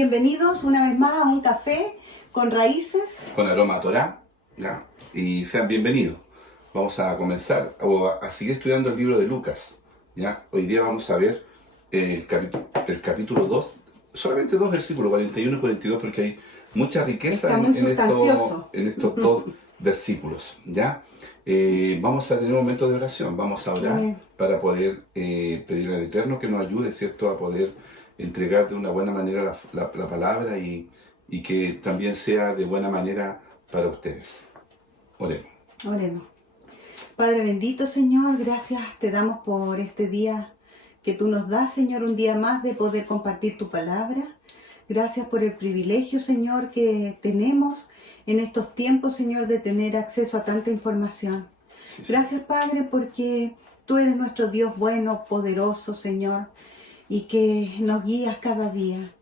bienvenidos una vez más a un café con raíces. Con aroma a Torá, ¿ya? Y sean bienvenidos. Vamos a comenzar a seguir estudiando el libro de Lucas, ¿ya? Hoy día vamos a ver el capítulo 2, solamente dos versículos, 41 y 42, porque hay mucha riqueza en estos dos versículos, ¿ya? Vamos a tener un momento de oración, vamos a orar. Amén. Para poder pedirle al Eterno que nos ayude, ¿cierto?, a poder entregar de una buena manera la palabra y que también sea de buena manera para ustedes. Oremos. Oremos. Padre bendito, Señor, gracias te damos por este día que tú nos das, Señor, un día más de poder compartir tu palabra. Gracias por el privilegio, Señor, que tenemos en estos tiempos, Señor, de tener acceso a tanta información. Sí. Gracias, Padre, porque tú eres nuestro Dios bueno, poderoso, Señor, y que nos guías cada día.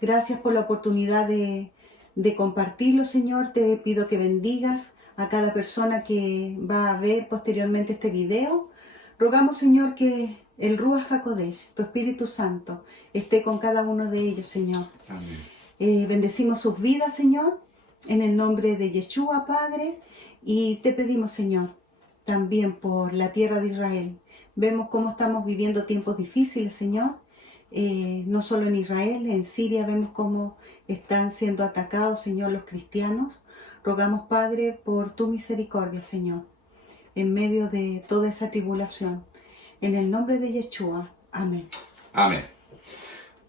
Gracias por la oportunidad de compartirlo, Señor. Te pido que bendigas a cada persona que va a ver posteriormente este video. Rogamos, Señor, que el Ruach HaKodesh, tu Espíritu Santo, esté con cada uno de ellos, Señor. Amén. Bendecimos sus vidas, Señor, en el nombre de Yeshua, Padre, y te pedimos, Señor, también por la tierra de Israel. Vemos cómo estamos viviendo tiempos difíciles, Señor. No solo en Israel, en Siria vemos cómo están siendo atacados, Señor, los cristianos. Rogamos, Padre, por tu misericordia, Señor, en medio de toda esa tribulación. En el nombre de Yeshua. Amén. Amén.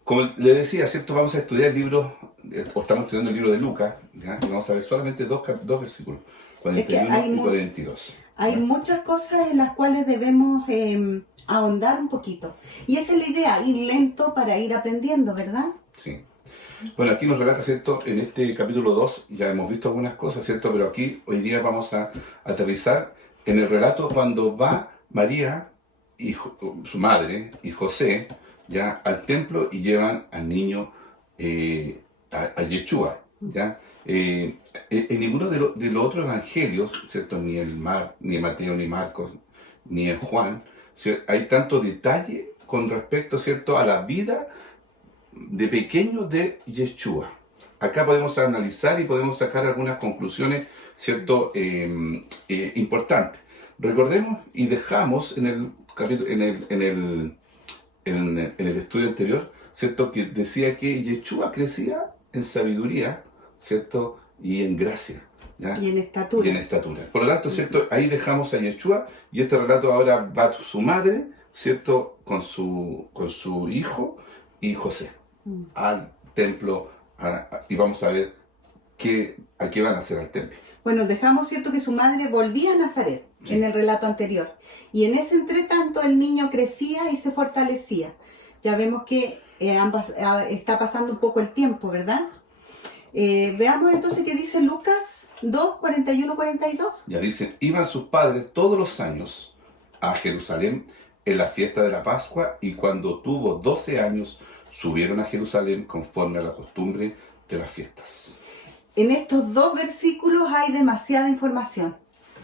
Como le decía, ¿cierto? Vamos a estudiar el libro, o estamos estudiando el libro de Lucas, ¿ya? Y vamos a ver solamente dos versículos, 41 y 42. Hay muchas cosas en las cuales debemos ahondar un poquito. Y esa es la idea, ir lento para ir aprendiendo, ¿verdad? Sí. Bueno, aquí nos relata, ¿cierto? En este capítulo 2 ya hemos visto algunas cosas, ¿cierto? Pero aquí hoy día vamos a aterrizar en el relato cuando va María, y su madre, y José, ya al templo y llevan al niño a Yeshua, ¿ya? En ninguno de los otros evangelios, ¿cierto? Ni Mateo, ni Marcos, ni en Juan, ¿cierto? Hay tanto detalle con respecto, ¿cierto?, a la vida de pequeño de Yeshua. Acá podemos analizar y podemos sacar algunas conclusiones, ¿cierto?, importantes. Recordemos y dejamos en el capítulo, en el estudio anterior, ¿cierto?, que decía que Yeshua crecía en sabiduría, ¿cierto?, y en gracia, ¿ya? Y en estatura. Y en estatura. Por lo tanto, ¿cierto?, ahí dejamos a Yeshua y este relato ahora va su madre, ¿cierto?, con su hijo y José al templo, y vamos a ver a qué van a hacer al templo. Bueno, dejamos, ¿cierto?, que su madre volvía a Nazaret, sí, en el relato anterior. Y en ese entretanto el niño crecía y se fortalecía. Ya vemos que está pasando un poco el tiempo, ¿verdad? Veamos entonces qué dice Lucas 2, 41, 42. Ya dice, iban sus padres todos los años a Jerusalén en la fiesta de la Pascua, y cuando tuvo 12 años subieron a Jerusalén conforme a la costumbre de las fiestas. En estos dos versículos hay demasiada información.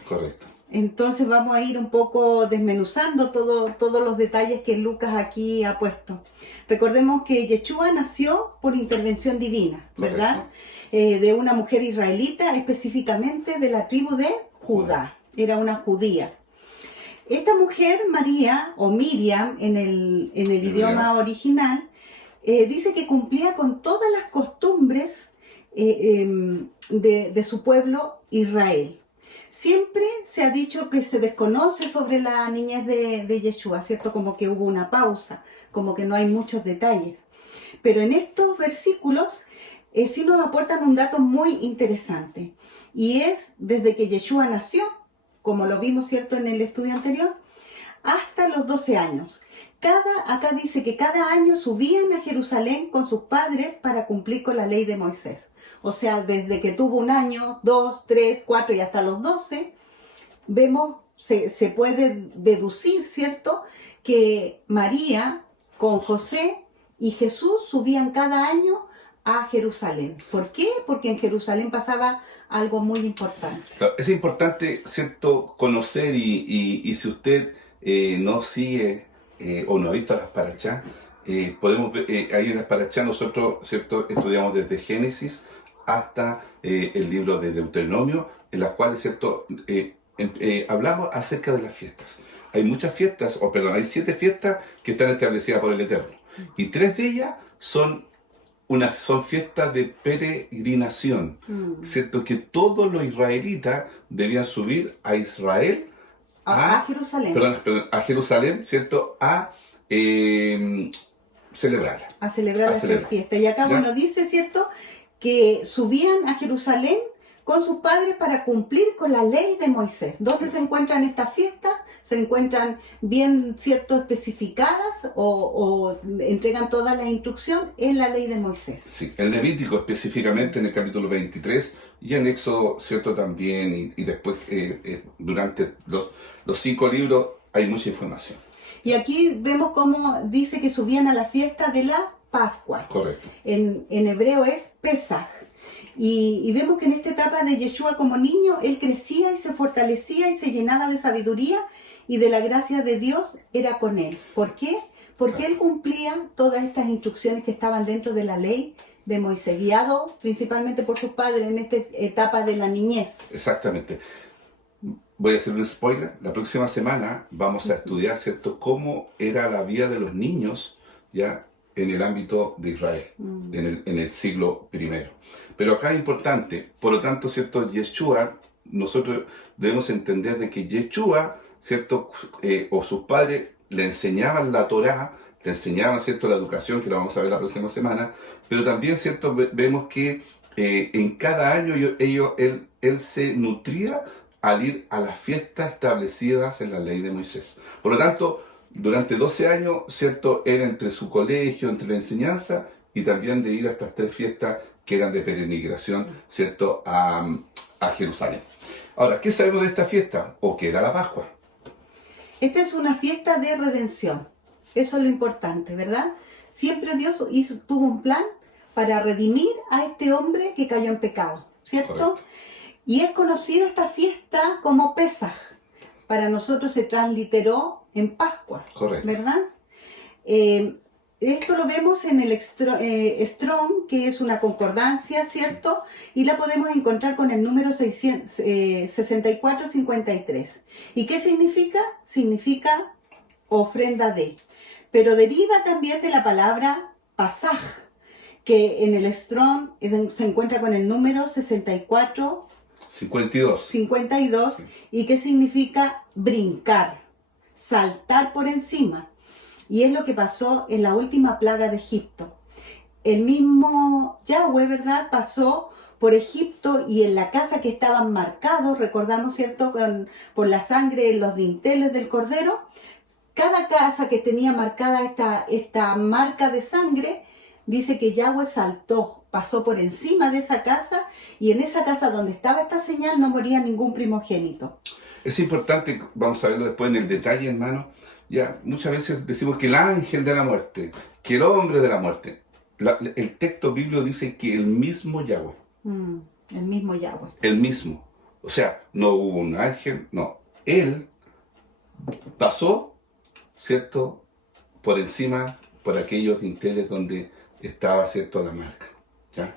Correcto. Entonces vamos a ir un poco desmenuzando todos los detalles que Lucas aquí ha puesto. Recordemos que Yeshua nació por intervención divina, ¿verdad? De una mujer israelita, específicamente de la tribu de Judá. Era una judía. Esta mujer, María, o Miriam en el idioma original, dice que cumplía con todas las costumbres de su pueblo Israel. Siempre se ha dicho que se desconoce sobre la niñez de Yeshua, ¿cierto? Como que hubo una pausa, como que no hay muchos detalles. Pero en estos versículos sí nos aportan un dato muy interesante. Y es desde que Yeshua nació, como lo vimos, ¿cierto?, en el estudio anterior, hasta los 12 años. Acá dice que cada año subían a Jerusalén con sus padres para cumplir con la ley de Moisés. O sea, desde que tuvo 1 año, 2, 3, 4 y hasta los 12, vemos, se puede deducir, ¿cierto?, que María con José y Jesús subían cada año a Jerusalén. ¿Por qué? Porque en Jerusalén pasaba algo muy importante. Es importante, ¿cierto?, conocer y si usted no sigue o no ha visto las parachás, podemos ver, ahí en las Parashá nosotros, ¿cierto?, estudiamos desde Génesis hasta el libro de Deuteronomio, en las cuales, ¿cierto?, hablamos acerca de las fiestas. Hay muchas fiestas, o perdón, hay 7 fiestas que están establecidas por el Eterno. Y 3 de ellas son fiestas de peregrinación, ¿cierto? Que todos los israelitas debían subir a Israel, A Jerusalén. Perdón, a Jerusalén, ¿cierto? A celebrarla. A celebrar las 3 celebrar. fiestas. Y acá, ¿Ya? bueno, dice, ¿cierto?, que subían a Jerusalén con sus padres para cumplir con la ley de Moisés. ¿Dónde se encuentran estas fiestas? ¿Se encuentran bien, cierto, especificadas o entregan toda la instrucción en la ley de Moisés? Sí, el Levítico específicamente en el capítulo 23 y en Éxodo, ¿cierto?, también, y después durante los 5 libros hay mucha información. Y aquí vemos cómo dice que subían a la fiesta de la Pascua. Correcto. En hebreo es Pesaj. Y vemos que en esta etapa de Yeshua como niño, él crecía y se fortalecía y se llenaba de sabiduría y de la gracia de Dios era con él. ¿Por qué? Porque él cumplía todas estas instrucciones que estaban dentro de la ley de Moisés, guiado principalmente por sus padres en esta etapa de la niñez. Exactamente. Voy a hacer un spoiler. La próxima semana vamos a estudiar, ¿cierto?, cómo era la vida de los niños ya en el ámbito de Israel, en el siglo I. Pero acá es importante, por lo tanto, ¿cierto?, Yeshua, nosotros debemos entender de que Yeshua, ¿cierto?, o sus padres le enseñaban la Torá, le enseñaban, ¿cierto?, la educación, que la vamos a ver la próxima semana, pero también, ¿cierto?, vemos que en cada año él se nutría al ir a las fiestas establecidas en la ley de Moisés. Por lo tanto, durante 12 años, ¿cierto?, era entre su colegio, entre la enseñanza y también de ir a estas 3 fiestas que eran de peregrinación, ¿cierto?, a Jerusalén. Ahora, ¿qué sabemos de esta fiesta? ¿O qué era la Pascua? Esta es una fiesta de redención. Eso es lo importante, ¿verdad? Siempre Dios tuvo un plan para redimir a este hombre que cayó en pecado, ¿cierto? Correcto. Y es conocida esta fiesta como Pesaj. Para nosotros se transliteró en Pascua, Correcto. ¿verdad? Esto lo vemos en el Strong, que es una concordancia, ¿cierto? Y la podemos encontrar con el número 6453. ¿Y qué significa? Significa ofrenda de. Pero deriva también de la palabra pasaj, que en el Strong se encuentra con el número 52. 52, Sí. y que significa brincar, saltar por encima. Y es lo que pasó en la última plaga de Egipto. El mismo Yahweh, ¿verdad?, pasó por Egipto y en la casa que estaban marcados, recordamos, ¿cierto?, por la sangre en los dinteles del cordero. Cada casa que tenía marcada esta marca de sangre, dice que Yahweh saltó, pasó por encima de esa casa, y en esa casa donde estaba esta señal no moría ningún primogénito. Es importante, vamos a verlo después en el detalle, hermano. Ya, muchas veces decimos que el ángel de la muerte, que el hombre de la muerte. El texto bíblico dice que el mismo Yahweh. El mismo Yahweh. El mismo. O sea, no hubo un ángel, no. Él pasó, ¿cierto?, por encima, por aquellos dinteles donde estaba, ¿cierto?, la marca. ¿Ya?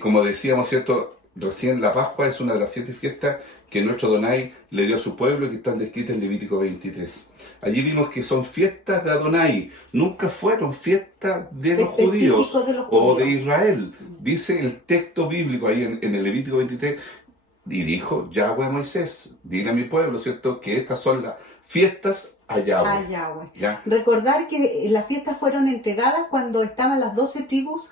Como decíamos, ¿cierto?, recién la Pascua es una de las 7 fiestas que nuestro Adonai le dio a su pueblo y que están descritas en Levítico 23. Allí vimos que son fiestas de Adonai, nunca fueron fiestas de los judíos o de Israel. Dice el texto bíblico ahí en el Levítico 23, y dijo Yahweh a Moisés, dile a mi pueblo, ¿cierto?, que estas son las fiestas a Yahweh. A Yahweh. ¿Ya? Recordar que las fiestas fueron entregadas cuando estaban las 12 tribus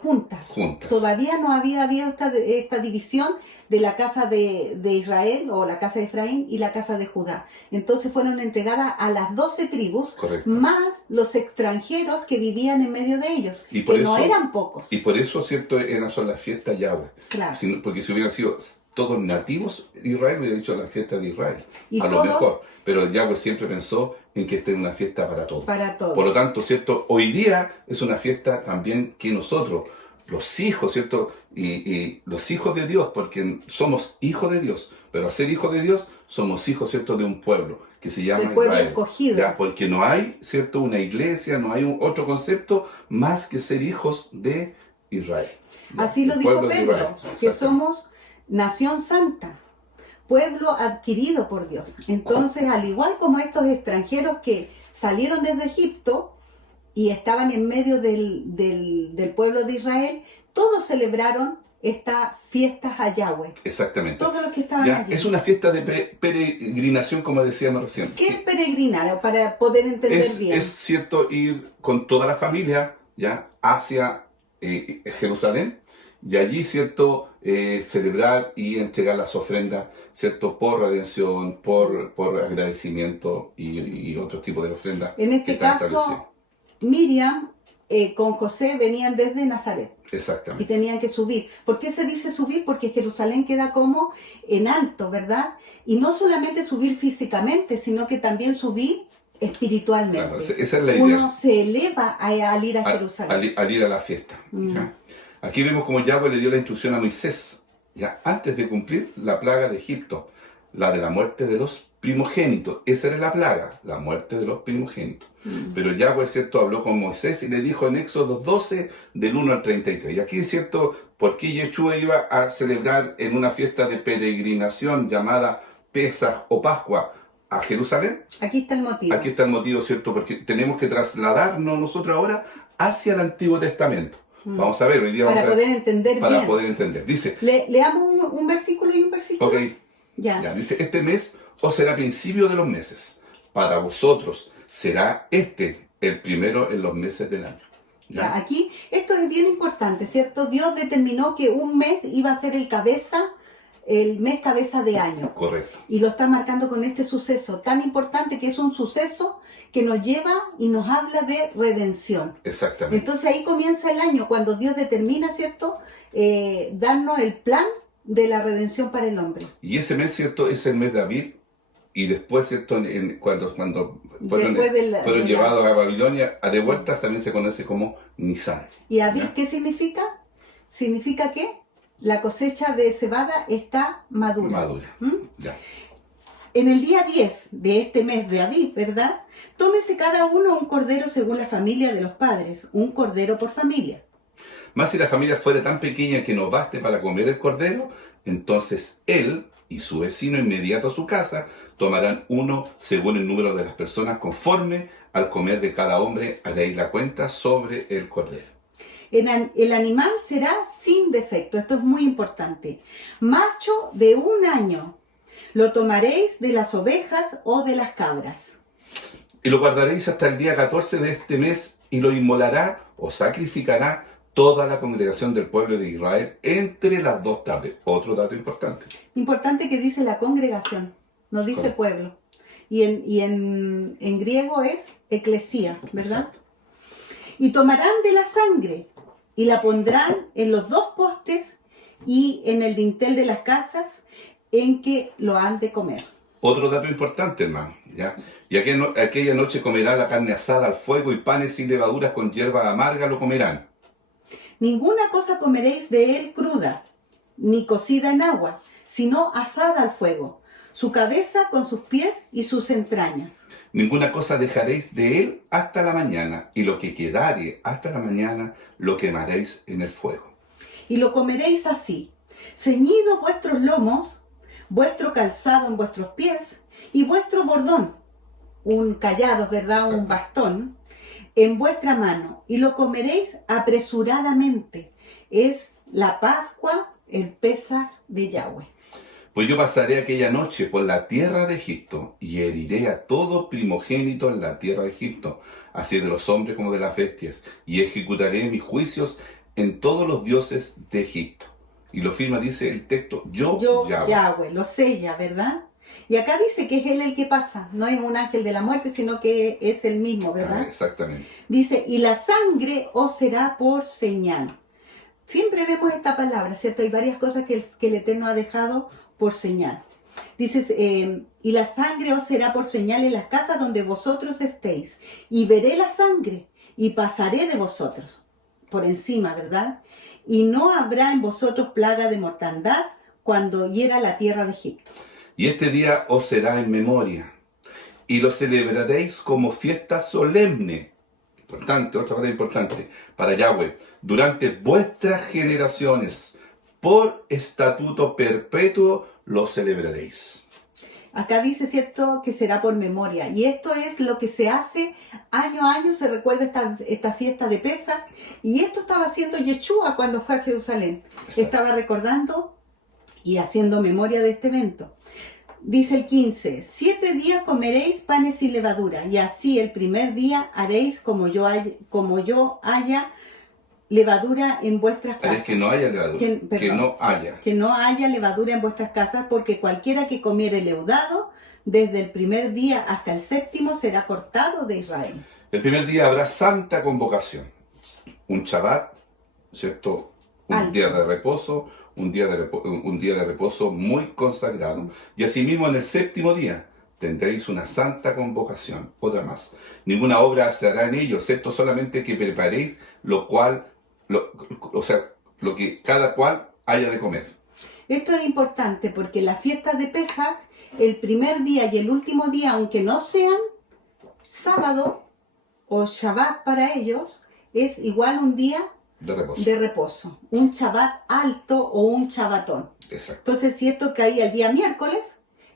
juntas. Todavía no había habido esta división de la casa de Israel, o la casa de Efraín, y la casa de Judá. Entonces fueron entregadas a las 12 tribus, Correcto. más los extranjeros que vivían en medio de ellos, Y por que no eso- eran pocos. Y por eso, ¿cierto?, son las fiestas Yahweh. Claro. Porque si hubieran sido todos nativos de Israel, hubiera dicho la fiesta de Israel. Y a lo todos- mejor. Pero Yahweh siempre pensó en que esta es una fiesta para todos. Para todos. Por lo tanto, ¿cierto?, hoy día es una fiesta también que nosotros, los hijos, ¿cierto?, y los hijos de Dios, porque somos hijos de Dios, Pero a ser hijos de Dios, somos hijos, ¿cierto?, de un pueblo que se llama Del pueblo Israel. escogido. ¿Ya? Porque no hay, ¿cierto?, una iglesia, no hay otro concepto más que ser hijos de Israel. ¿Ya? Así lo El dijo pueblo de Pedro, Israel. que Exactamente. somos nación santa, pueblo adquirido por Dios. Entonces, al igual como estos extranjeros que salieron desde Egipto y estaban en medio del pueblo de Israel, todos celebraron estas fiestas a Yahweh. Exactamente. Todos los que estaban ¿Ya? allí. Es una fiesta de peregrinación, como decíamos recién. ¿Qué es peregrinar? Para poder entender bien. Es cierto ir con toda la familia, ¿ya?, hacia Jerusalén, y allí, cierto, celebrar y entregar las ofrendas, cierto, por redención, por agradecimiento y otro tipo de ofrendas. En que este están caso, establecidas. Miriam con José venían desde Nazaret. Y Exactamente. tenían que subir. ¿Por qué se dice subir? Porque Jerusalén queda como en alto, ¿verdad? Y no solamente subir físicamente, sino que también subir espiritualmente. Claro, esa es la idea. Uno se eleva al ir a Al Jerusalén. ir a la fiesta. ¿Ya? Aquí vemos como Yahweh le dio la instrucción a Moisés, ya antes de cumplir la plaga de Egipto, la de la muerte de los primogénitos. Esa era la plaga, la muerte de los primogénitos. Pero Yahweh, cierto, habló con Moisés y le dijo en Éxodo 12, del 1 al 33. Y aquí, cierto, ¿por qué Yeshua iba a celebrar en una fiesta de peregrinación llamada Pesaj o Pascua a Jerusalén? Aquí está el motivo. Aquí está el motivo, ¿cierto? Porque tenemos que trasladarnos nosotros ahora hacia el Antiguo Testamento. Vamos a ver, hoy día vamos Para a ver, poder entender para bien. poder entender. Dice, Leamos un versículo y un versículo. ok, Ya. ya, dice, este mes os será principio de los meses. Para vosotros será el primero en los meses del año. ¿Ya? Ya, aquí, esto es bien importante, ¿cierto? Dios determinó que un mes iba a ser el mes cabeza de año. Correcto. Y lo está marcando con este suceso tan importante, que es un suceso que nos lleva y nos habla de redención. Exactamente. Entonces ahí comienza el año, cuando Dios determina, ¿cierto?, darnos el plan de la redención para el hombre. Y ese mes, ¿cierto?, es el mes de Aviv. Y después, ¿cierto?, cuando fueron llevados a Babilonia, de vuelta también se conoce como Nisan. ¿Y Aviv ¿Ya? qué significa? Significa que la cosecha de cebada está madura. Madura. Ya. En el día 10 de este mes de Aviv, ¿verdad? Tómese cada uno un cordero según la familia de los padres, un cordero por familia. Más si la familia fuera tan pequeña que no baste para comer el cordero, entonces él y su vecino inmediato a su casa tomarán uno según el número de las personas, conforme al comer de cada hombre, haréis la cuenta sobre el cordero. El animal será sin defecto, esto es muy importante. Macho de 1 año, lo tomaréis de las ovejas o de las cabras. Y lo guardaréis hasta el día 14 de este mes, y lo inmolará o sacrificará toda la congregación del pueblo de Israel entre las 2 tardes. Otro dato importante. Importante que dice la congregación, no dice Correcto. pueblo. Y en griego es eclesía, ¿verdad? Exacto. Y tomarán de la sangre y la pondrán en los 2 postes y en el dintel de las casas en que lo han de comer. Otro dato importante, hermano, ¿ya? Y aquella noche comerán la carne asada al fuego, y panes sin levaduras con hierba amarga lo comerán. Ninguna cosa comeréis de él cruda, ni cocida en agua, sino asada al fuego, su cabeza con sus pies y sus entrañas. Ninguna cosa dejaréis de él hasta la mañana, y lo que quedare hasta la mañana lo quemaréis en el fuego. Y lo comeréis así, ceñidos vuestros lomos, vuestro calzado en vuestros pies, y vuestro bordón, un cayado, ¿verdad?, Exacto. un bastón, en vuestra mano, y lo comeréis apresuradamente. Es la Pascua, el Pesaj de Yahweh. Pues yo pasaré aquella noche por la tierra de Egipto, y heriré a todo primogénito en la tierra de Egipto, así de los hombres como de las bestias, y ejecutaré mis juicios en todos los dioses de Egipto. Y lo firma, dice el texto, yo Yahweh, lo sella, ¿verdad? Y acá dice que es él el que pasa, no es un ángel de la muerte, sino que es el mismo, ¿verdad? Exactamente. Dice, y la sangre os será por señal. Siempre vemos esta palabra, ¿cierto? Hay varias cosas que el Eterno ha dejado por señal. Dice, y la sangre os será por señal en las casas donde vosotros estéis, y veré la sangre, y pasaré de vosotros, por encima, ¿verdad? Y no habrá en vosotros plaga de mortandad, cuando hiera la tierra de Egipto. Y este día os será en memoria, y lo celebraréis como fiesta solemne. Importante, otra parte importante, para Yahweh, durante vuestras generaciones, por estatuto perpetuo lo celebraréis. Acá dice, ¿cierto?, que será por memoria. Y esto es lo que se hace año a año, se recuerda esta fiesta de Pesach. Y esto estaba haciendo Yeshua cuando fue a Jerusalén. Exacto. Estaba recordando y haciendo memoria de este evento. Dice el 15, 7 días comeréis panes sin levadura, y así el primer día haréis como yo haya levadura en vuestras Haréis casas. que no haya levadura, que no haya. Que no haya levadura en vuestras casas, porque cualquiera que comiere leudado, desde el primer día hasta el séptimo, será cortado de Israel. El primer día habrá santa convocación, un Shabbat, ¿cierto? Un día de reposo, un día de reposo muy consagrado. Y asimismo en el séptimo día tendréis una santa convocación, otra más. Ninguna obra se hará en ello, excepto solamente que preparéis lo que cada cual haya de comer. Esto es importante porque las fiestas de Pesach, el primer día y el último día, aunque no sean sábado o Shabbat para ellos, es igual un día de reposo. Un Shabbat alto o un Shabbatón. Exacto. Entonces, si esto caía el día miércoles,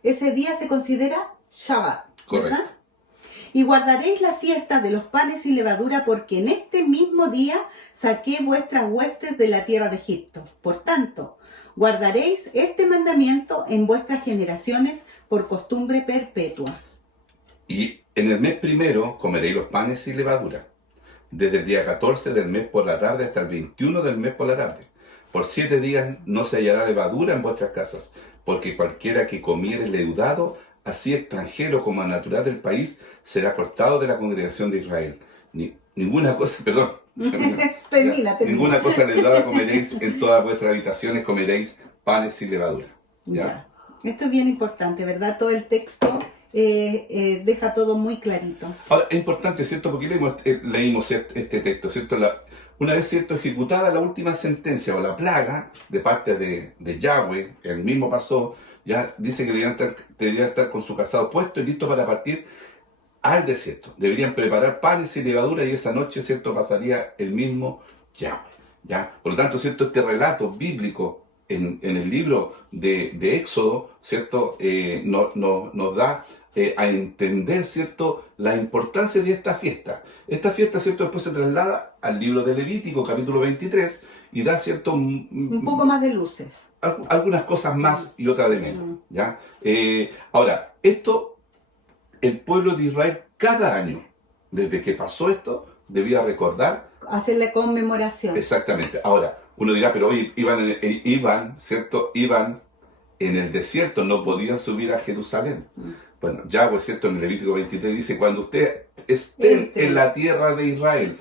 ese día se considera Shabbat, ¿verdad? Correcto. Y guardaréis la fiesta de los panes sin levadura, porque en este mismo día saqué vuestras huestes de la tierra de Egipto. Por tanto, guardaréis este mandamiento en vuestras generaciones por costumbre perpetua. Y en el mes primero comeréis los panes sin levadura, desde el día 14 del mes por la tarde hasta el 21 del mes por la tarde. Por 7 días no se hallará levadura en vuestras casas, porque cualquiera que comiere leudado, así extranjero como natural del país, será cortado de la congregación de Israel. Ninguna cosa leudada comeréis, en todas vuestras habitaciones comeréis panes sin levadura. ¿Ya? Esto es bien importante, ¿verdad? Todo el texto deja todo muy clarito. Ahora, es importante, ¿cierto? Porque leímos este texto, ¿cierto? Una vez, ¿cierto?, ejecutada la última sentencia o la plaga de parte de Yahweh, el mismo pasó, ya dice que deberían estar con su calzado puesto y listo para partir al desierto. Deberían preparar panes y levadura y esa noche, ¿cierto?, pasaría el mismo Yahweh. ¿Ya? Por lo tanto, ¿cierto?, este relato bíblico en el libro de Éxodo, ¿cierto?, nos da a entender, ¿cierto?, la importancia de esta fiesta. Esta fiesta, ¿cierto?, después se traslada al libro de Levítico, capítulo 23, y da, ¿cierto?, un poco más de luces. Algunas cosas más y otras de menos, ¿ya? Ahora, esto, el pueblo de Israel, cada año, desde que pasó esto, debía recordar. Hacerle conmemoración. Exactamente. Ahora, uno dirá, pero hoy iban, ¿cierto? Iban en el desierto, no podían subir a Jerusalén. Bueno, Yahweh, ¿cierto?, en el Levítico 23 dice, cuando ustedes estén en la tierra de Israel.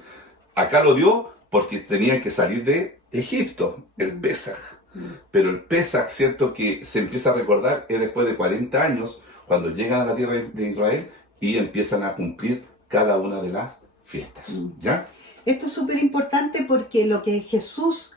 Acá lo dio porque tenían que salir de Egipto, el Pesaj. Pero el Pesaj, ¿cierto?, que se empieza a recordar es después de 40 años, cuando llegan a la tierra de Israel y empiezan a cumplir cada una de las fiestas. ¿Ya? Esto es súper importante porque lo que Jesús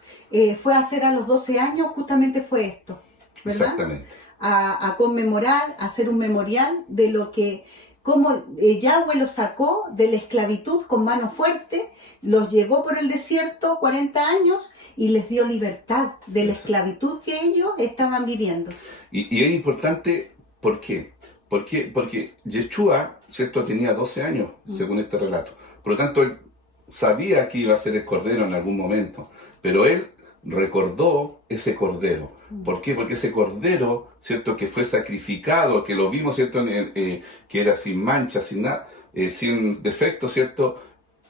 fue a hacer a los 12 años justamente fue esto, ¿verdad? Exactamente. A conmemorar, a hacer un memorial de lo que, cómo Yahweh los sacó de la esclavitud con mano fuerte, los llevó por el desierto 40 años y les dio libertad de la esclavitud que ellos estaban viviendo. Y es importante, ¿por qué? Porque Yeshua, ¿cierto?, tenía 12 años, según este relato. Por lo tanto, él sabía que iba a ser el cordero en algún momento, pero él recordó ese cordero. ¿Por qué? Porque ese cordero, ¿cierto?, que fue sacrificado, que lo vimos, ¿cierto?, que era sin mancha, sin nada, sin defecto, ¿cierto?,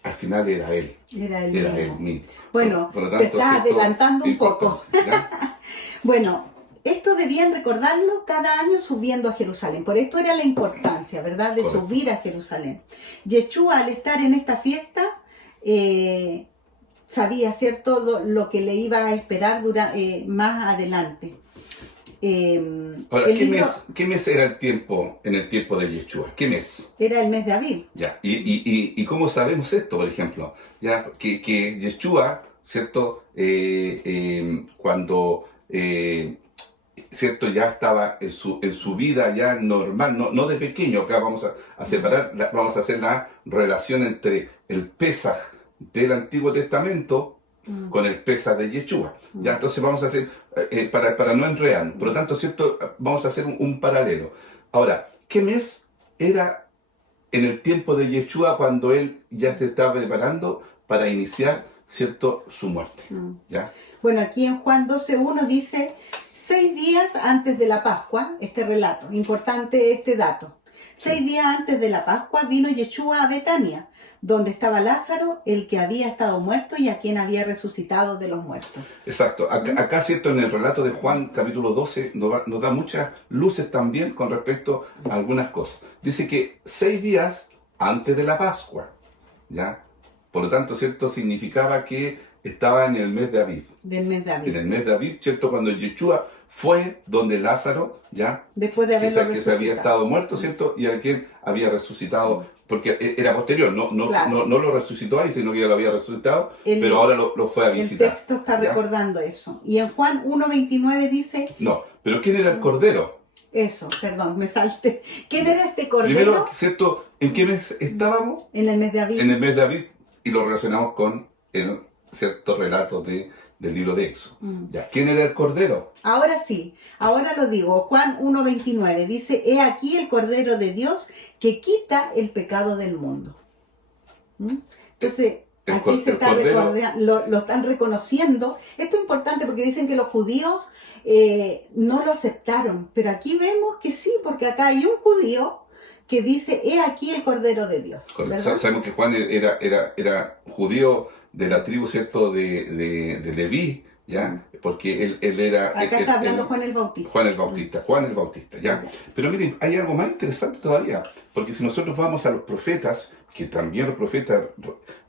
al final era él. Era él mismo. Bueno, por lo tanto, te estás adelantando un poco. ¿Ya? Bueno, esto debían recordarlo cada año subiendo a Jerusalén. Por esto era la importancia, ¿verdad?, de subir a Jerusalén. Yeshua, al estar en esta fiesta, sabía, ¿cierto?, lo que le iba a esperar más adelante. Ahora, ¿qué mes era en el tiempo de Yeshua? ¿Qué mes? Era el mes de Aviv. Ya. ¿Y cómo sabemos esto, por ejemplo? Ya, que Yeshua, ¿cierto?, cuando ¿cierto? Ya estaba en su vida ya normal, no de pequeño. Acá vamos a separar, vamos a hacer la relación entre el Pesaj del Antiguo Testamento con el Pesaj de Yeshua. Ya, entonces vamos a hacer, para no enredarnos, por lo tanto, ¿cierto? Vamos a hacer un paralelo. Ahora, ¿qué mes era en el tiempo de Yeshua cuando él ya se estaba preparando para iniciar, ¿cierto?, su muerte? ¿Ya? Bueno, aquí en Juan 12:1 dice, 6 días antes de la Pascua, este relato, importante este dato. 6 días antes de la Pascua vino Yeshua a Betania, donde estaba Lázaro, el que había estado muerto y a quien había resucitado de los muertos. Exacto. Acá, ¿cierto? En el relato de Juan, capítulo 12, nos da muchas luces también con respecto a algunas cosas. Dice que 6 días antes de la Pascua, ¿ya? Por lo tanto, ¿cierto? Significaba que estaba en el mes de Aviv. Del mes de Aviv. En el mes de Aviv, ¿cierto? Cuando Yeshua fue donde Lázaro, ¿ya? Después de haberlo que se resucitado. había estado muerto, ¿cierto? Y a quien había resucitado, porque era posterior, Claro. no lo resucitó ahí, sino que ya lo había resucitado, pero ahora lo fue a El visitar. texto está ¿ya? recordando eso. Y en Juan 1:29 dice... No, pero ¿quién era el Cordero? Eso, perdón, me salté. ¿Quién era este cordero? Primero, ¿cierto? ¿En qué mes estábamos? En el mes de Aviv. En el mes de Aviv, y lo relacionamos con el cierto relato del libro de Éxodo. ¿Ya? ¿Quién era el Cordero? Ahora sí, ahora lo digo. Juan 1:29 dice, he aquí el Cordero de Dios que quita el pecado del mundo. Entonces, aquí se está lo están reconociendo. Esto es importante porque dicen que los judíos no lo aceptaron, pero aquí vemos que sí, porque acá hay un judío que dice, he aquí el Cordero de Dios. ¿verdad? Sabemos que Juan era judío de la tribu, ¿cierto?, de Leví, ¿ya? Porque él era... Acá está hablando Juan el Bautista. Juan el Bautista, ¿ya? Pero miren, hay algo más interesante todavía, porque si nosotros vamos a los profetas, que también los profetas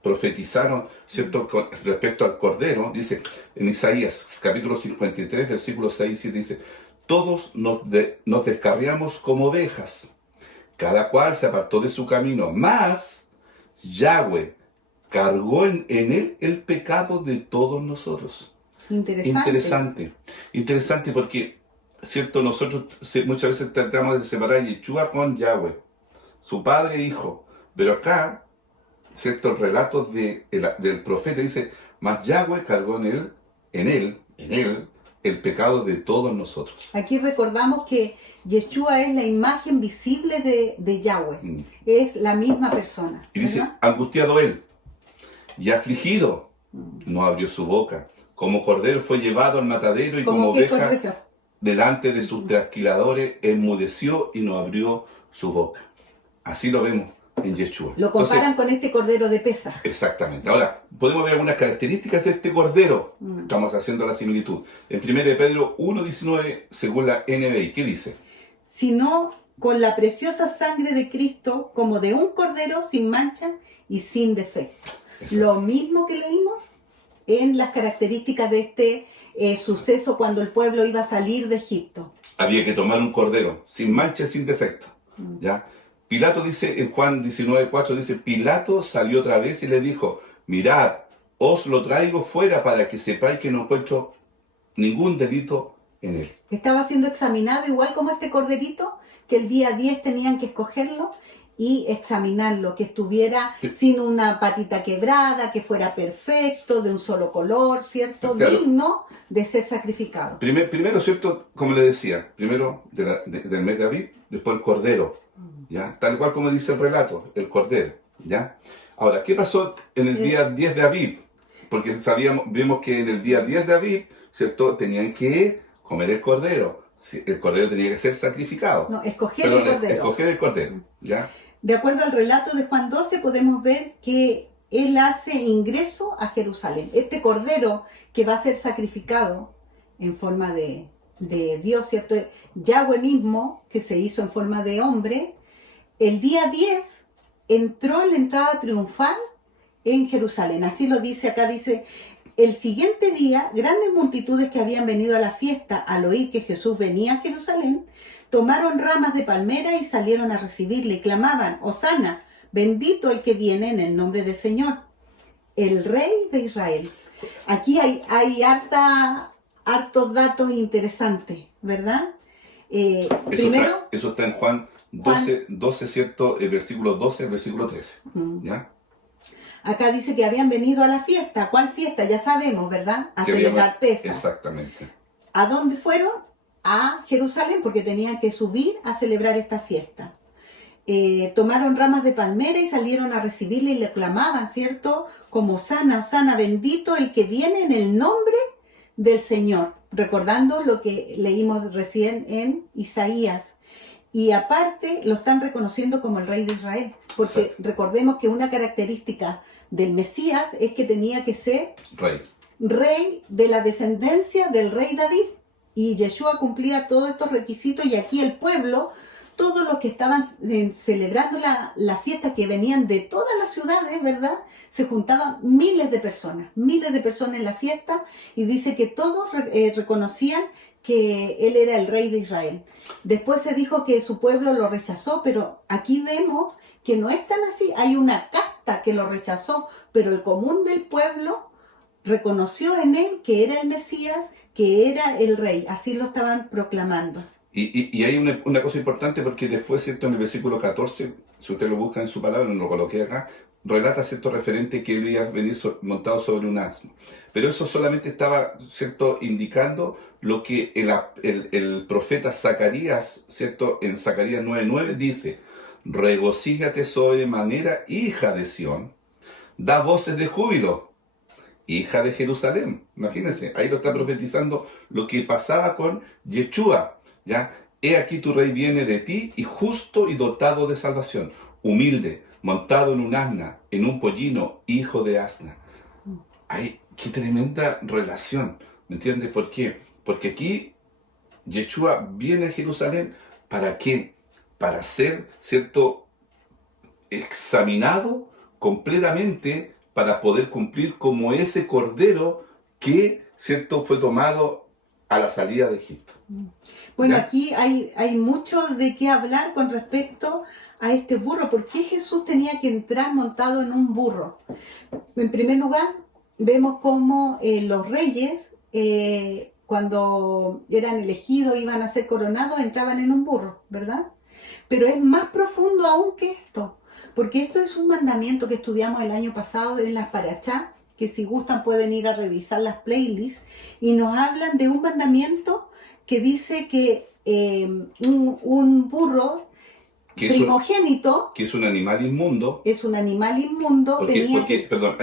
profetizaron, ¿cierto?, con respecto al Cordero, dice en Isaías, capítulo 53, versículo 6 y 7, dice, todos nos descarriamos como ovejas, cada cual se apartó de su camino, mas Yahweh cargó en él el pecado de todos nosotros. Interesante porque, ¿cierto? Nosotros muchas veces tratamos de separar a Yeshua con Yahweh, su padre e hijo, pero acá, ¿cierto? El relato del profeta dice, mas Yahweh cargó en él, el pecado de todos nosotros. Aquí recordamos que Yeshua es la imagen visible de Yahweh, es la misma persona. Y dice, ¿verdad? angustiado él y afligido, no abrió su boca. Como cordero fue llevado al matadero y como oveja delante de sus trasquiladores enmudeció y no abrió su boca. Así lo vemos en Yeshua. Lo comparan con este cordero de Pesaj. Exactamente. Ahora, podemos ver algunas características de este cordero. Estamos haciendo la similitud. En 1 Pedro 1:19, según la NBI, ¿qué dice? Sino con la preciosa sangre de Cristo, como de un cordero sin mancha y sin defecto. Exacto. Lo mismo que leímos en las características de este suceso cuando el pueblo iba a salir de Egipto. Había que tomar un cordero, sin mancha y sin defecto. ¿Ya? Pilato dice, en Juan 19:4, dice, Pilato salió otra vez y le dijo, mirad, os lo traigo fuera para que sepáis que no encuentro ningún delito en él. Estaba siendo examinado igual como este corderito, que el día 10 tenían que escogerlo y examinarlo, que estuviera sin una patita quebrada, que fuera perfecto, de un solo color, ¿cierto? Claro. Digno de ser sacrificado. Primero, ¿cierto? Como le decía, primero del mes de Aviv, después el cordero, ¿ya? Tal cual como dice el relato, el cordero, ¿ya? Ahora, ¿qué pasó en el día 10 de Aviv? Porque vimos que en el día 10 de Aviv, ¿cierto? Tenían que comer el cordero. El cordero tenía que ser sacrificado. No, escoger el cordero. Escoger el cordero, ¿ya? De acuerdo al relato de Juan 12, podemos ver que él hace ingreso a Jerusalén. Este cordero que va a ser sacrificado en forma de Dios, ¿cierto? Yahweh mismo, que se hizo en forma de hombre, el día 10 entró en la entrada triunfal en Jerusalén. Así lo dice acá, dice, el siguiente día, grandes multitudes que habían venido a la fiesta al oír que Jesús venía a Jerusalén, tomaron ramas de palmera y salieron a recibirle y clamaban, Hosana, bendito el que viene en el nombre del Señor, el Rey de Israel. Aquí hay hartos datos interesantes. ¿verdad? Primero, eso está en Juan 12, ¿cierto? El versículo 12 al versículo 13. ¿Ya? Acá dice que habían venido a la fiesta. ¿Cuál fiesta? Ya sabemos, ¿verdad? A celebrar Pesaj. Exactamente. ¿A dónde fueron? A Jerusalén, porque tenían que subir a celebrar esta fiesta. Tomaron ramas de palmera y salieron a recibirle y le clamaban, ¿cierto? Como Hosana, Hosana, bendito el que viene en el nombre del Señor. Recordando lo que leímos recién en Isaías. Y aparte lo están reconociendo como el rey de Israel. Porque Exacto. Recordemos que una característica del Mesías es que tenía que ser rey de la descendencia del rey David. Y Yeshua cumplía todos estos requisitos y aquí el pueblo, todos los que estaban celebrando la fiesta, que venían de todas las ciudades, ¿verdad? Se juntaban miles de personas en la fiesta, y dice que todos reconocían que él era el rey de Israel. Después se dijo que su pueblo lo rechazó, pero aquí vemos que no es tan así. Hay una casta que lo rechazó, pero el común del pueblo reconoció en él que era el Mesías, que era el rey. Así lo estaban proclamando. Y hay una cosa importante, porque después, ¿cierto? En el versículo 14, si usted lo busca en su palabra, no lo coloqué acá, relata, ¿cierto?, referente que él iba a venir montado sobre un asno. Pero eso solamente estaba, ¿cierto?, indicando lo que el profeta Zacarías, ¿cierto?, en Zacarías 9:9 dice: regocíjate sobremanera, hija de Sión, da voces de júbilo, hija de Jerusalén. Imagínense, ahí lo está profetizando lo que pasaba con Yeshua, ¿ya? He aquí tu rey viene de ti, y justo y dotado de salvación, humilde, montado en un asna, en un pollino, hijo de asna. Ay, qué tremenda relación, ¿me entiendes? ¿Por qué? Porque aquí Yeshua viene a Jerusalén, ¿para qué? Para ser, ¿cierto?, examinado completamente, para poder cumplir como ese cordero que, ¿cierto?, fue tomado a la salida de Egipto. Bueno, ¿ya? Aquí hay mucho de qué hablar con respecto a este burro. ¿Por qué Jesús tenía que entrar montado en un burro? En primer lugar, vemos cómo los reyes, cuando eran elegidos, iban a ser coronados, entraban en un burro, ¿verdad? Pero es más profundo aún que esto, porque esto es un mandamiento que estudiamos el año pasado en las Parashá, que si gustan pueden ir a revisar las playlists, y nos hablan de un mandamiento que dice que un burro primogénito, que es un animal inmundo. Es un animal inmundo. Perdón,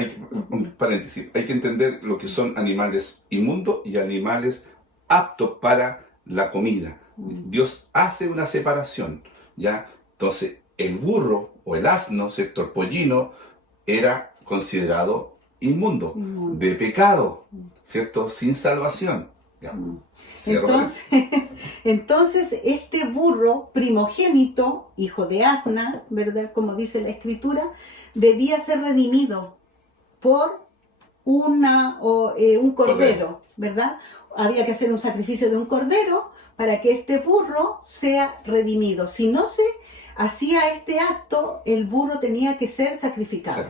un paréntesis. Hay que entender lo que son animales inmundos y animales aptos para la comida. Dios hace una separación, ¿ya? Entonces, el burro o el asno, ¿cierto?, el pollino, era considerado inmundo, de pecado, ¿cierto?, sin salvación. ¿Ya? Entonces, este burro primogénito, hijo de asna, ¿verdad?, como dice la escritura, debía ser redimido por un cordero, ¿verdad? Había que hacer un sacrificio de un cordero para que este burro sea redimido. Si no se hacía este acto, el burro tenía que ser sacrificado.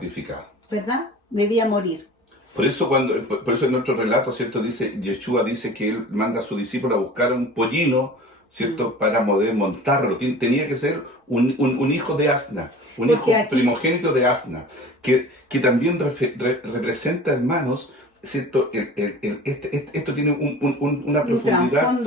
¿Verdad? Debía morir. Por eso en nuestro relato, ¿cierto?, dice, Yeshua dice que él manda a su discípulo a buscar un pollino, ¿cierto?, para poder montarlo. Tenía que ser un hijo de asna, hijo primogénito de asna, que también representa, hermanos, ¿cierto? Esto tiene una profundidad,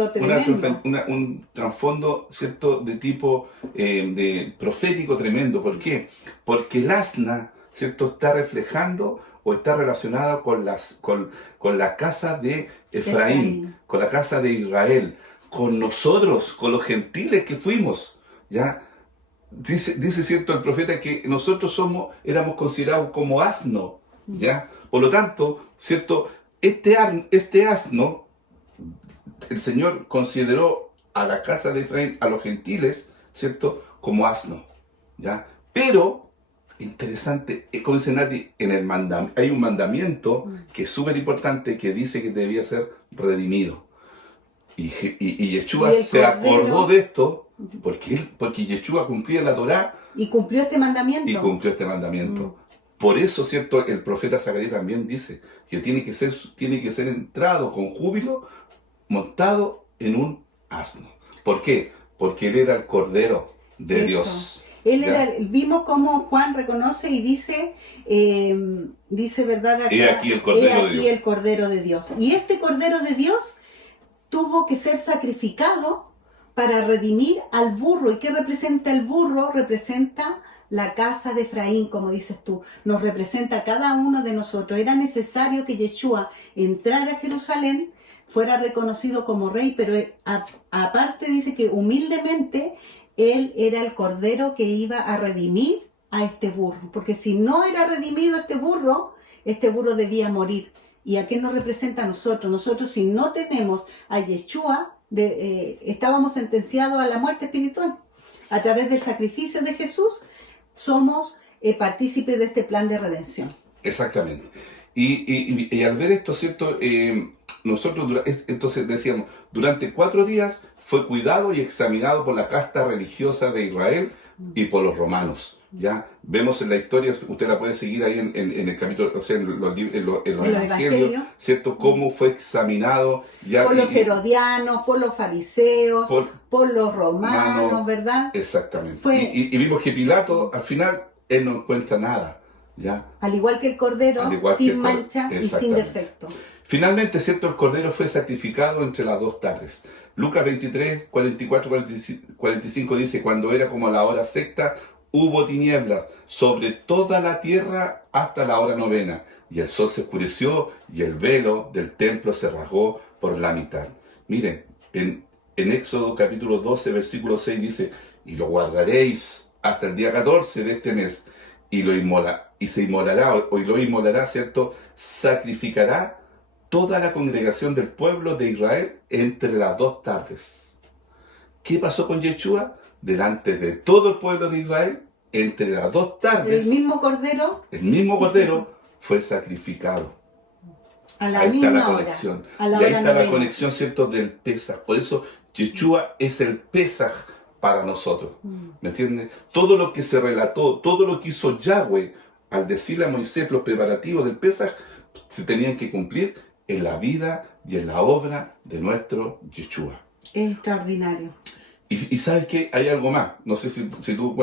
un trasfondo, ¿cierto?, de tipo de profético tremendo. ¿Por qué? Porque el asna, ¿cierto?, está reflejando o está relacionada con la casa de Efraín, con la casa de Israel, con nosotros, con los gentiles que fuimos, ¿ya? Dice cierto el profeta que nosotros éramos considerados como asno, ¿ya? Por lo tanto, ¿cierto?, este asno, el Señor consideró a la casa de Efraín, a los gentiles, ¿cierto?, como asno, ¿ya? Pero interesante, como dice Nati, hay un mandamiento que es súper importante, que dice que debía ser redimido. Y Yeshua se acordó de esto, porque Yeshua cumplía la Torá. Y cumplió este mandamiento. Por eso, ¿cierto?, el profeta Zacarías también dice que tiene que ser entrado con júbilo, montado en un asno. ¿Por qué? Porque él era el Cordero de Eso. Dios. Él ¿Ya? era, vimos cómo Juan reconoce y dice, ¿verdad? Acá, He aquí el Cordero he de aquí Dios. el Cordero de Dios. Y este Cordero de Dios tuvo que ser sacrificado para redimir al burro. ¿Y qué representa el burro? Representa la casa de Efraín, como dices tú. Nos representa a cada uno de nosotros. Era necesario que Yeshua entrara a Jerusalén, fuera reconocido como rey, pero aparte dice que humildemente él era el cordero que iba a redimir a este burro. Porque si no era redimido este burro debía morir. ¿Y a qué nos representa a nosotros? Nosotros, si no tenemos a Yeshua, estábamos sentenciados a la muerte espiritual. A través del sacrificio de Jesús somos partícipes de este plan de redención. Exactamente. Y al ver esto, ¿cierto? Nosotros, entonces decíamos, durante 4 días fue cuidado y examinado por la casta religiosa de Israel y por los romanos. ¿Ya? Vemos en la historia, usted la puede seguir ahí en el capítulo, o sea, en los evangelios, ¿cierto? Cómo fue examinado. ¿Ya? Por los herodianos, por los fariseos, por los romanos, Mano, ¿verdad? Exactamente. Y vimos que Pilato, al final, él no encuentra nada. ¿Ya? Al igual que el cordero, sin mancha y sin defecto. Finalmente, ¿cierto? El cordero fue sacrificado entre las 2 tardes. Lucas 23, 44, 45 dice, cuando era como la hora sexta, hubo tinieblas sobre toda la tierra hasta la hora 9, y el sol se oscureció y el velo del templo se rasgó por la mitad. Miren, en Éxodo capítulo 12, versículo 6 dice, y lo guardaréis hasta el día 14 de este mes, y se inmolará, ¿cierto? Sacrificará toda la congregación del pueblo de Israel entre las 2 tardes. ¿Qué pasó con Yeshua? Delante de todo el pueblo de Israel, entre las 2 tardes, el mismo cordero fue sacrificado. a la ahí misma está la hora, conexión. a la Y ahí hora está la 9. conexión, ¿cierto? Del Pesaj. Por eso Yeshua es el Pesaj para nosotros. ¿Me entiendes? Todo lo que se relató, todo lo que hizo Yahweh al decirle a Moisés los preparativos del Pesaj, se tenían que cumplir en la vida y en la obra de nuestro Yeshua. Es extraordinario. Y sabes que hay algo más. No sé si tú,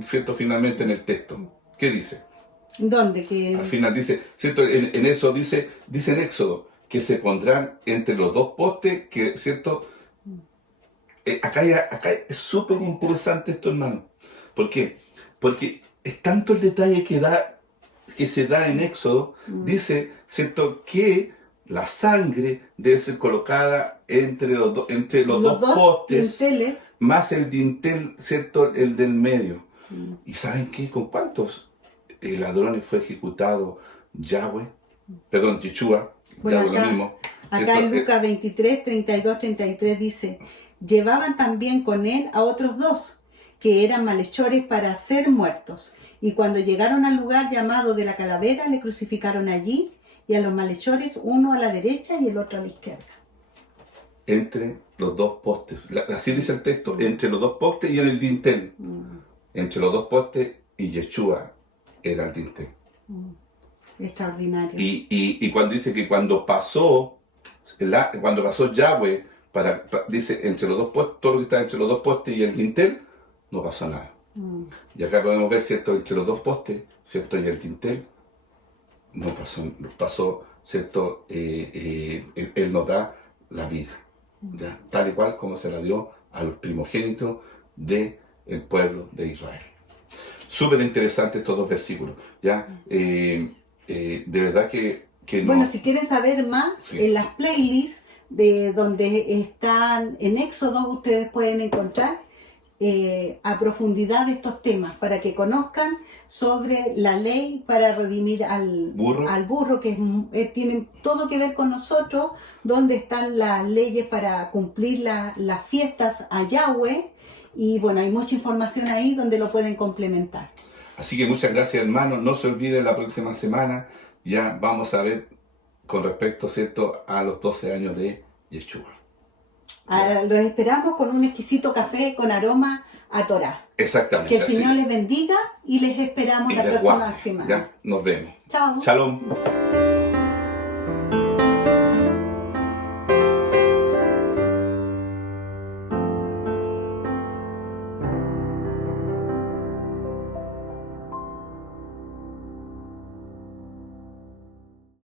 ¿cierto? Finalmente en el texto. ¿Qué dice? ¿Dónde? Que Al final dice, ¿cierto? En eso dice en Éxodo, que se pondrán entre los 2 postes, que, ¿cierto? Acá es súper interesante esto, hermano. ¿Por qué? Porque es tanto el detalle que se da en Éxodo, dice, ¿cierto? Que la sangre debe ser colocada entre los dos postes, dinteles, más el dintel, ¿cierto? El del medio. ¿Y saben qué? ¿Con cuántos ladrones fue ejecutado Yeshua? Bueno, Yahweh, lo mismo. Acá en Lucas 23, 32, 33 dice, llevaban también con él a otros 2, que eran malhechores para ser muertos. Y cuando llegaron al lugar llamado de la calavera, le crucificaron allí, y a los malhechores, uno a la derecha y el otro a la izquierda. Entre los 2 postes. Así dice el texto, entre los 2 postes y en el dintel. Entre los 2 postes y Yeshua era el dintel. Extraordinario. Y cuando dice que cuando pasó Yahweh, dice entre los 2 postes, todo lo que está entre los 2 postes y el dintel, no pasó nada. Y acá podemos ver, ¿cierto? Entre los 2 postes, ¿cierto? Y el dintel, no pasó, ¿cierto? Él nos da la vida, ¿ya? Tal y cual como se la dio a los primogénitos del pueblo de Israel. Súper interesante estos 2 versículos, ¿ya? De verdad que no. Bueno, si quieren saber más, Sí. en las playlists de donde están en Éxodo, ustedes pueden encontrar a profundidad estos temas para que conozcan sobre la ley para redimir al burro, que tiene todo que ver con nosotros, donde están las leyes para cumplir las fiestas a Yahweh, y bueno, hay mucha información ahí donde lo pueden complementar. Así que muchas gracias, hermanos. No se olviden, la próxima semana ya vamos a ver con respecto, ¿cierto?, a los 12 años de Yeshua. Los esperamos con un exquisito café con aroma a Torah. Exactamente. Que el Señor les bendiga y les esperamos la próxima semana. Ya, nos vemos. Chao. Shalom.